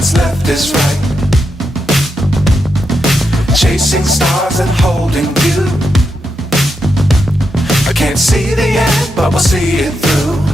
what's left is right. Chasing stars and holding you. I can't see the end, but we'll see it through.